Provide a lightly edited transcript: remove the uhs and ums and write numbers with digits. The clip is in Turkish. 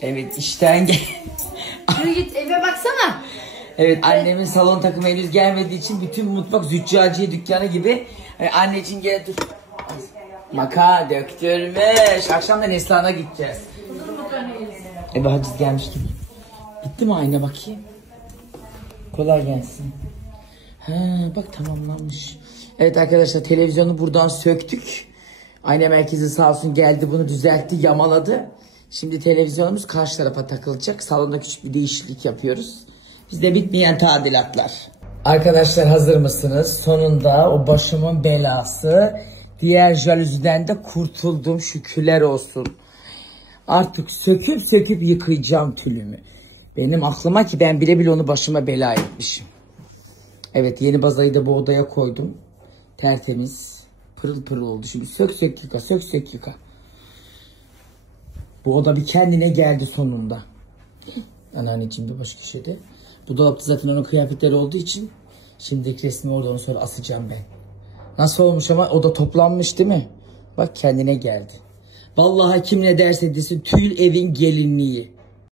Evet işten gel. Yürü git eve baksana. Evet annemin salon takımı henüz gelmediği için bütün mutfak züccaciye dükkanı gibi. Anneciğim gel dur. Maka döktürmüş. Akşam da Neslihan'a gideceğiz. Eve haciz gelmiş gibi. Bitti mi ayna bakayım? Kolay gelsin. Ha bak tamamlanmış. Evet arkadaşlar televizyonu buradan söktük. Ayna merkezi sağ olsun geldi bunu düzeltti yamaladı. Şimdi televizyonumuz karşı tarafa takılacak. Salonda küçük bir değişiklik yapıyoruz. Bizde bitmeyen tadilatlar. Arkadaşlar hazır mısınız? Sonunda o başımın belası diğer jalüziden de kurtuldum şükürler olsun. Artık söküp yıkayacağım tülümü. Benim aklıma ki ben bile onu başıma bela etmişim. Evet yeni bazayı da bu odaya koydum. Tertemiz. Pırıl pırıl oldu. Şimdi sök yıka. Bu oda bir kendine geldi sonunda. Anneanneciğim de baş köşede. Bu dolapta zaten onun kıyafetleri olduğu için şimdiki resmi orada onu sonra asacağım ben. Nasıl olmuş ama o da toplanmış değil mi? Bak kendine geldi. Vallahi kim ne derse desin tül evin gelinliği.